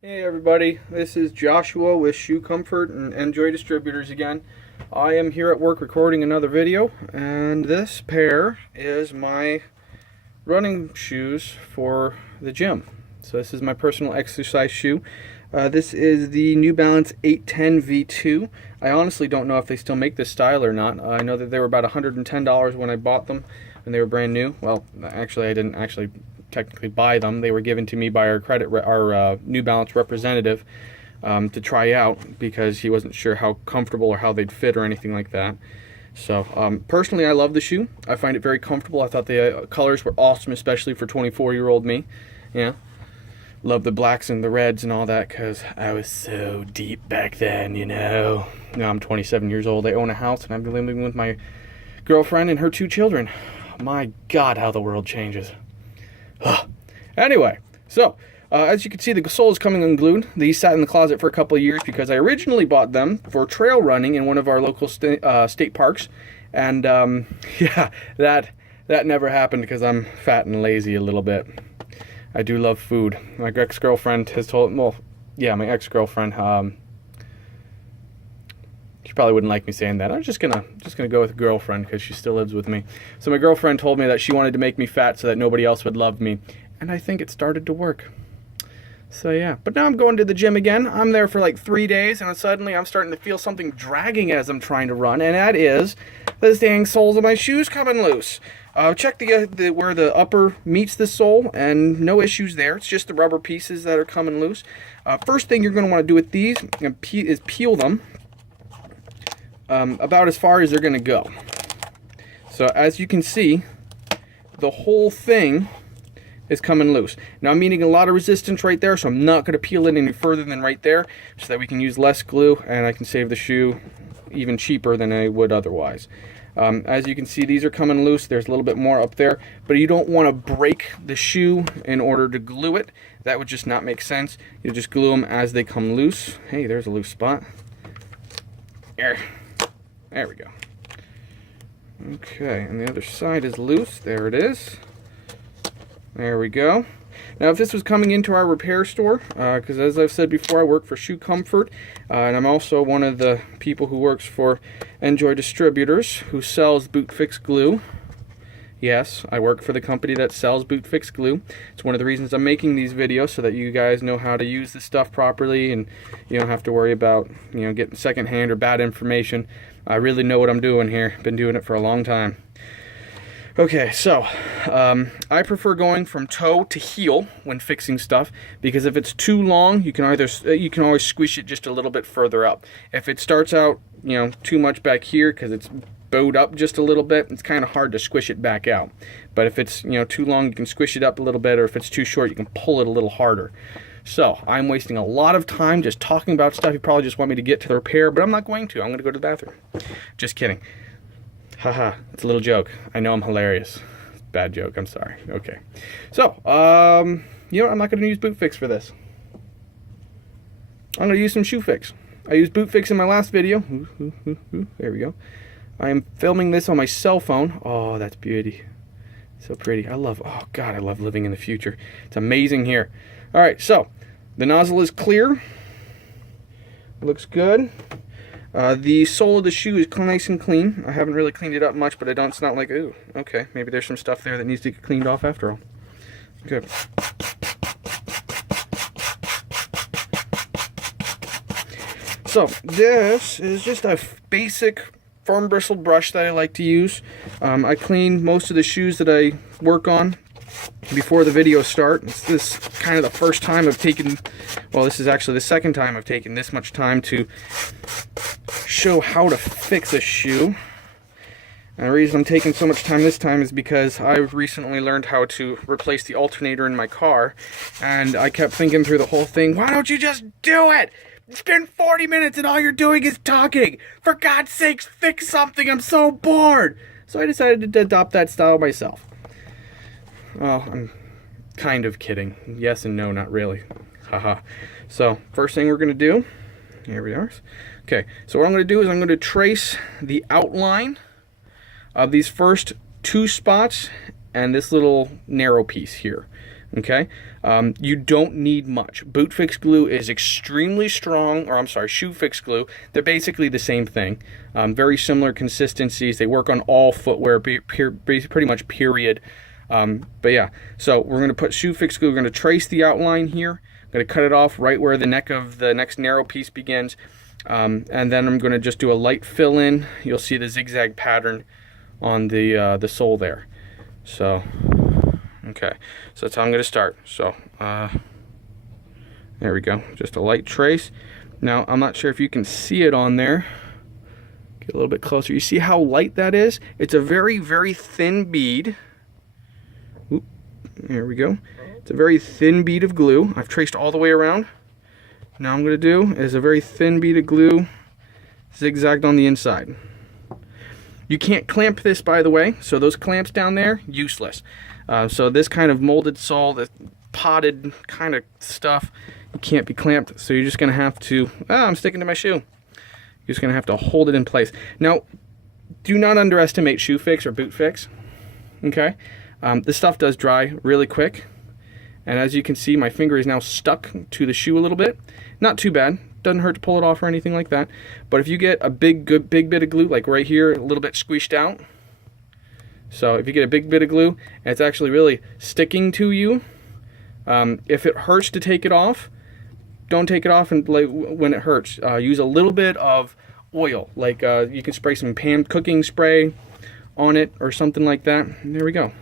Hey everybody, this is Joshua with Shoe Comfort and Enjoy Distributors again. I am here at work recording another video, and this pair is my running shoes for the gym. So this is my personal exercise shoe. This is the New Balance 810 V2. I honestly don't know if they still make this style or not. I know that they were about $110 when I bought them, and they were brand new. Well, actually I didn't actually technically buy them. They were given to me by our New Balance representative to try out because he wasn't sure how comfortable or how they'd fit or anything like that. So personally, I love the shoe. I find it very comfortable. I thought the colors were awesome, especially for 24-year-old me. Yeah, love the blacks and the reds and all that because I was so deep back then, you know. Now I'm 27 years old. I own a house and I've been living with my girlfriend and her 2 children. My God, how the world changes. Anyway, so as you can see, the sole is coming unglued. These sat in the closet for a couple of years because I originally bought them for trail running in one of our local state parks, and yeah, that never happened because I'm fat and lazy a little bit. I do love food. My ex-girlfriend has told, well, yeah, my ex-girlfriend. She probably wouldn't like me saying that. I'm just gonna go with girlfriend because she still lives with me. So my girlfriend told me that she wanted to make me fat so that nobody else would love me, and I think it started to work. So yeah, but now I'm going to the gym again. I'm there for like 3 days, and suddenly I'm starting to feel something dragging as I'm trying to run, and that is the dang soles of my shoes coming loose. Check the where the upper meets the sole, and no issues there. It's just the rubber pieces that are coming loose. First thing you're going to want to do with these is peel them about as far as they're going to go. So as you can see, the whole thing is coming loose. Now I'm meeting a lot of resistance right there, so I'm not going to peel it any further than right there so that we can use less glue and I can save the shoe even cheaper than I would otherwise. As you can see, these are coming loose. There's a little bit more up there, but you don't want to break the shoe in order to glue it. That would just not make sense. You just glue them as they come loose. Hey, there's a loose spot. There we go. Okay, and the other side is loose. There it is. There we go. Now, if this was coming into our repair store, because as I've said before, I work for Shoe Comfort, and I'm also one of the people who works for Enjoy Distributors, who sells Boot Fix glue. Yes, I work for the company that sells Boot Fix glue. It's one of the reasons I'm making these videos, so that you guys know how to use this stuff properly, and you don't have to worry about, you know, getting secondhand or bad information. I really know what I'm doing here. Been doing it for a long time. Okay, so I prefer going from toe to heel when fixing stuff, because if it's too long, you can always squish it just a little bit further up. If it starts out, you know, too much back here because it's bowed up just a little bit, it's kind of hard to squish it back out. But if it's, you know, too long, you can squish it up a little bit, or if it's too short, you can pull it a little harder. So I'm wasting a lot of time just talking about stuff. You probably just want me to get to the repair, but I'm not going to. I'm going to go to the bathroom. Just kidding. Haha, it's a little joke. I know I'm hilarious. Bad joke, I'm sorry. Okay. So, you know what? I'm not going to use Boot Fix for this. I'm going to use some Shoe Fix. I used Boot Fix in my last video. There we go. I am filming this on my cell phone. Oh, that's beauty. So pretty. Oh God, I love living in the future. It's amazing here. All right, so the nozzle is clear. Looks good. The sole of the shoe is nice and clean. I haven't really cleaned it up much, but it's not like, ooh, okay, maybe there's some stuff there that needs to get cleaned off after all. Good. So this is just a basic firm bristle brush that I like to use. I clean most of the shoes that I work on before the video start. This is kind of the first time I've taken, well, this is actually the second time I've taken this much time to show how to fix a shoe. And the reason I'm taking so much time this time is because I've recently learned how to replace the alternator in my car, and I kept thinking through the whole thing, why don't you just do it? It's been 40 minutes and all you're doing is talking. For God's sakes, fix something. I'm so bored. So I decided to adopt that style myself. Well, I'm kind of kidding. Yes and no, not really. Haha. So, first thing we're going to do, here we are. Okay, so what I'm going to do is I'm going to trace the outline of these first 2 spots and this little narrow piece here. Okay, you don't need much. Boot fix glue is extremely strong, or I'm sorry, shoe fix glue. They're basically the same thing. Very similar consistencies. They work on all footwear, pretty much, period. But yeah, so we're going to put shoe fix glue. We're going to trace the outline here. I'm going to cut it off right where the neck of the next narrow piece begins. And then I'm going to just do a light fill in. You'll see the zigzag pattern on the sole there. So, okay, so that's how I'm going to start. So, there we go, just a light trace. Now, I'm not sure if you can see it on there. Get a little bit closer. You see how light that is? It's a very, very thin bead. Oop, there we go. It's a very thin bead of glue. I've traced all the way around. Now I'm going to do is a very thin bead of glue zigzagged on the inside. You can't clamp this, by the way, so those clamps down there, useless. So this kind of molded sole, the potted kind of stuff, you can't be clamped, so you're just going to have to, I'm sticking to my shoe. You're just going to have to hold it in place. Now, do not underestimate shoe fix or boot fix, okay? This stuff does dry really quick, and as you can see, my finger is now stuck to the shoe a little bit. Not too bad. Doesn't hurt to pull it off or anything like that. But if you get a big bit of glue, like right here, a little bit squished out. So if you get a big bit of glue and it's actually really sticking to you, if it hurts to take it off, don't take it off and when it hurts. Use a little bit of oil, like you can spray some pan cooking spray on it or something like that. And there we go.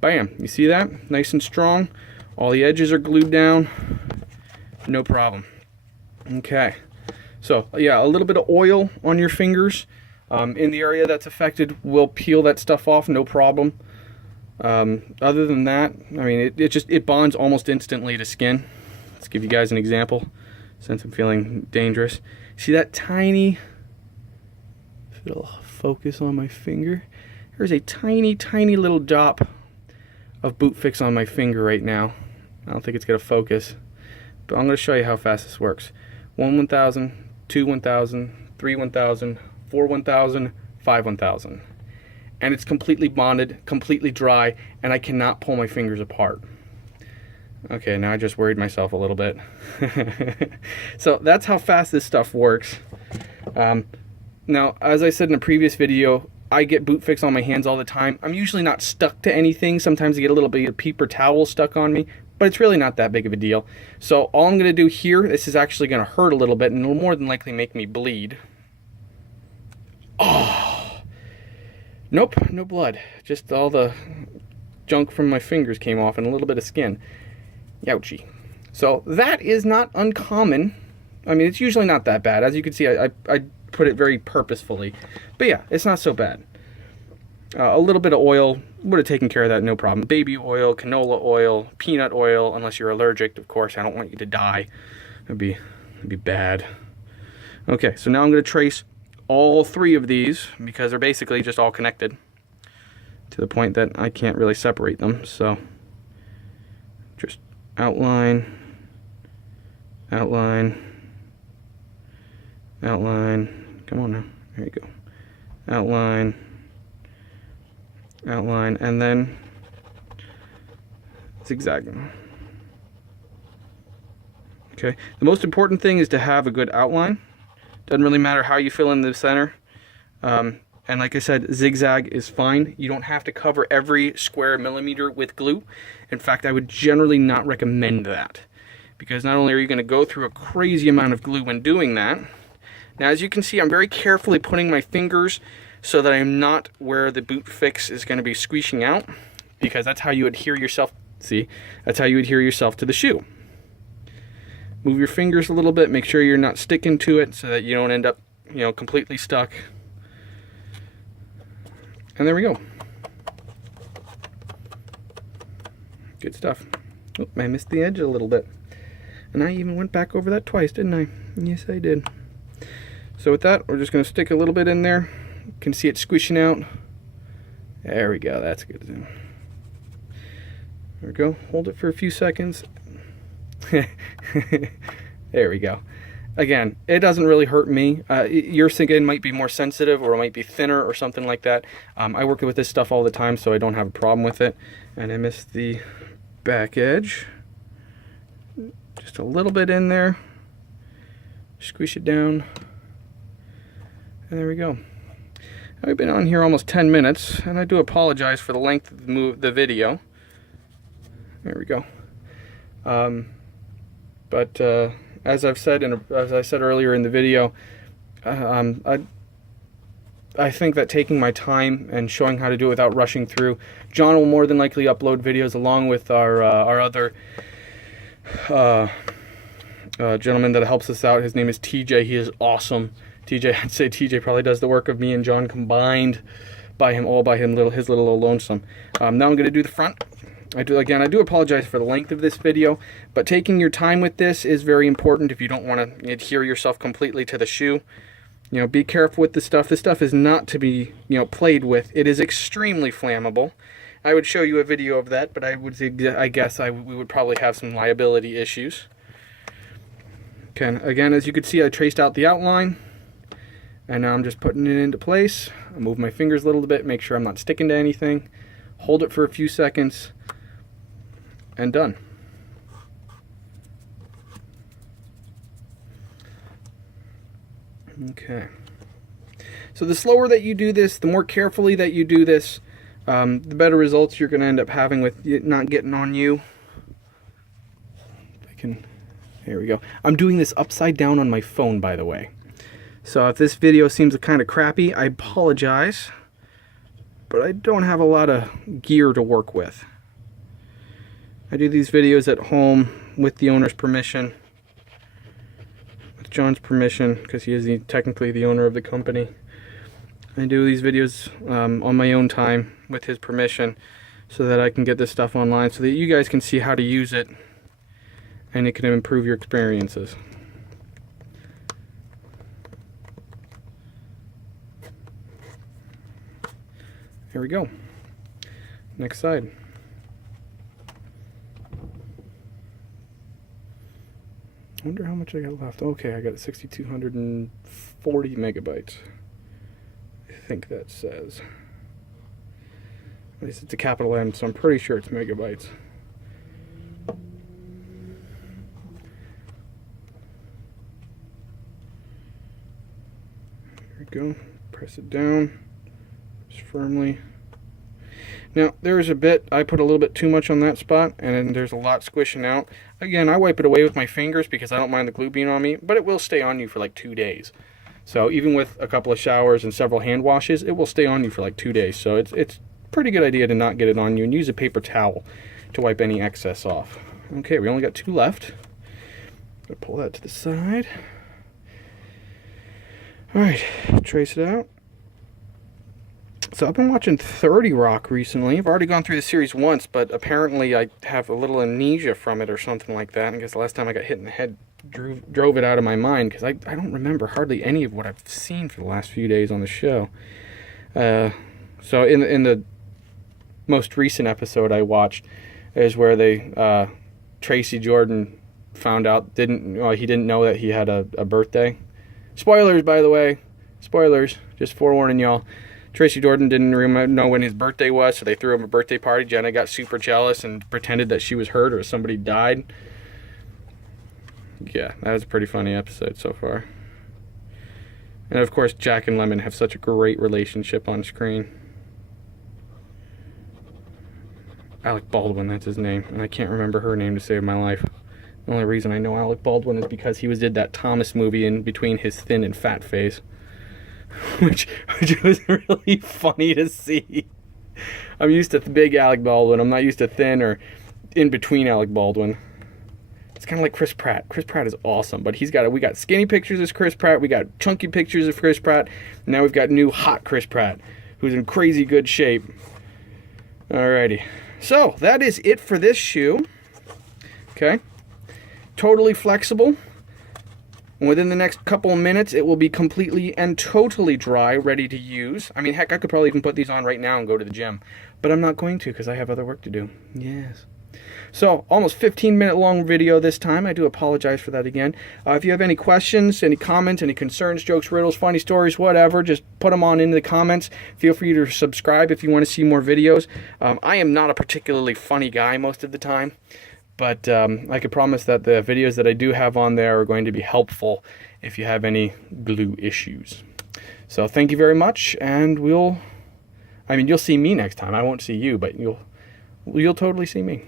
Bam! You see that? Nice and strong. All the edges are glued down. No problem. Okay, so yeah, a little bit of oil on your fingers in the area that's affected will peel that stuff off, no problem. Other than that, I mean, it bonds almost instantly to skin. Let's give you guys an example, since I'm feeling dangerous. See that tiny, if it'll focus on my finger, there's a tiny little dot of boot fix on my finger right now. I don't think it's gonna focus, but I'm gonna show you how fast this works. 1 1000, 2 1000, 3 1000, 4 1000, 5 1000. And it's completely bonded, completely dry, and I cannot pull my fingers apart. Okay, now I just worried myself a little bit. So that's how fast this stuff works. Now, as I said in a previous video, I get boot fix on my hands all the time. I'm usually not stuck to anything. Sometimes I get a little bit of paper towel stuck on me, but it's really not that big of a deal. So all I'm going to do here, this is actually going to hurt a little bit and it'll more than likely make me bleed. Oh, nope, no blood. Just all the junk from my fingers came off and a little bit of skin. Youchie. So that is not uncommon. I mean, it's usually not that bad. As you can see, I put it very purposefully. But yeah, it's not so bad. A little bit of oil would have taken care of that, no problem. Baby oil, canola oil, peanut oil, unless you're allergic, of course. I don't want you to die. It'd be bad. Okay, so now I'm going to trace all 3 of these because they're basically just all connected to the point that I can't really separate them. So just outline, outline, outline. Come on now. There you go. Outline, outline, and then zigzag. Okay. The most important thing is to have a good outline. Doesn't really matter how you fill in the center. And like I said, zigzag is fine. You don't have to cover every square millimeter with glue. In fact, I would generally not recommend that, because not only are you going to go through a crazy amount of glue when doing that. Now, as you can see, I'm very carefully putting my fingers so that I'm not where the boot fix is going to be squeezing out, because that's how you adhere yourself. See, that's how you adhere yourself to the shoe. Move your fingers a little bit, make sure you're not sticking to it so that you don't end up, completely stuck. And there we go. Good stuff. Oh, I missed the edge a little bit. And I even went back over that twice, didn't I? Yes, I did. So with that, we're just going to stick a little bit in there. You can see it squishing out. There we go. That's good. There we go. Hold it for a few seconds. There we go. Again, it doesn't really hurt me. Your skin might be more sensitive, or it might be thinner or something like that. I work with this stuff all the time, so I don't have a problem with it. And I missed the back edge. Just a little bit in there. Squish it down. And there we go. I've been on here almost 10 minutes, and I do apologize for the length of the video. There we go. But as I've said, as I said earlier in the video, I think that taking my time and showing how to do it without rushing through. John will more than likely upload videos along with our other gentleman that helps us out. His name is TJ. He is awesome. TJ, I'd say TJ probably does the work of me and John combined by him, his little lonesome. Now I'm going to do the front. I do apologize for the length of this video, but taking your time with this is very important if you don't want to adhere yourself completely to the shoe. You know, be careful with this stuff. This stuff is not to be, played with. It is extremely flammable. I would show you a video of that, but I guess we would probably have some liability issues. Okay, again, as you can see, I traced out the outline, and now I'm just putting it into place. I move my fingers a little bit, make sure I'm not sticking to anything. Hold it for a few seconds, and done. Okay. So the slower that you do this, the more carefully that you do this, the better results you're going to end up having with it not getting on you. There we go. I'm doing this upside down on my phone, by the way. So if this video seems kind of crappy, I apologize. But I don't have a lot of gear to work with. I do these videos at home with the owner's permission. With John's permission, because he is technically the owner of the company. I do these videos on my own time with his permission so that I can get this stuff online so that you guys can see how to use it and it can improve your experiences. Here we go. Next side. I wonder how much I got left. Okay, I got 6,240 megabytes. I think that says. At least it's a capital M, so I'm pretty sure it's megabytes. There we go. Press it down just firmly. Now, there's a bit, I put a little bit too much on that spot, and then there's a lot squishing out. Again, I wipe it away with my fingers because I don't mind the glue being on me, but it will stay on you for like 2 days. So even with a couple of showers and several hand washes, it will stay on you for like 2 days. So it's a pretty good idea to not get it on you and use a paper towel to wipe any excess off. Okay, we only got 2 left. Gonna pull that to the side. Alright, trace it out. So I've been watching 30 Rock recently. I've already gone through the series once, but apparently I have a little amnesia from it or something like that. I guess the last time I got hit in the head drove it out of my mind because I don't remember hardly any of what I've seen for the last few days on the show. So in the most recent episode I watched is where Tracy Jordan found out he didn't know that he had a birthday. Spoilers, by the way. Spoilers. Just forewarning y'all. Tracy Jordan didn't know when his birthday was, so they threw him a birthday party. Jenna got super jealous and pretended that she was hurt or somebody died. Yeah, that was a pretty funny episode so far. And of course, Jack and Lemon have such a great relationship on screen. Alec Baldwin, that's his name, and I can't remember her name to save my life. The only reason I know Alec Baldwin is because he did that Thomas movie in between his thin and fat face. which was really funny to see. I'm used to big Alec Baldwin. I'm not used to thin or in between Alec Baldwin. It's kind of like Chris Pratt. Chris Pratt is awesome, but we got skinny pictures of Chris Pratt, we got chunky pictures of Chris Pratt, and now we've got new hot Chris Pratt, who's in crazy good shape. Alrighty. So, that is it for this shoe. Okay. Totally flexible. And within the next couple of minutes, it will be completely and totally dry, ready to use. I mean, heck, I could probably even put these on right now and go to the gym. But I'm not going to because I have other work to do. Yes. So, almost 15-minute long video this time. I do apologize for that again. If you have any questions, any comments, any concerns, jokes, riddles, funny stories, whatever, just put them on into the comments. Feel free to subscribe if you want to see more videos. I am not a particularly funny guy most of the time, but I can promise that the videos that I do have on there are going to be helpful if you have any glue issues. So thank you very much, and you'll see me next time. I won't see you, but you'll totally see me.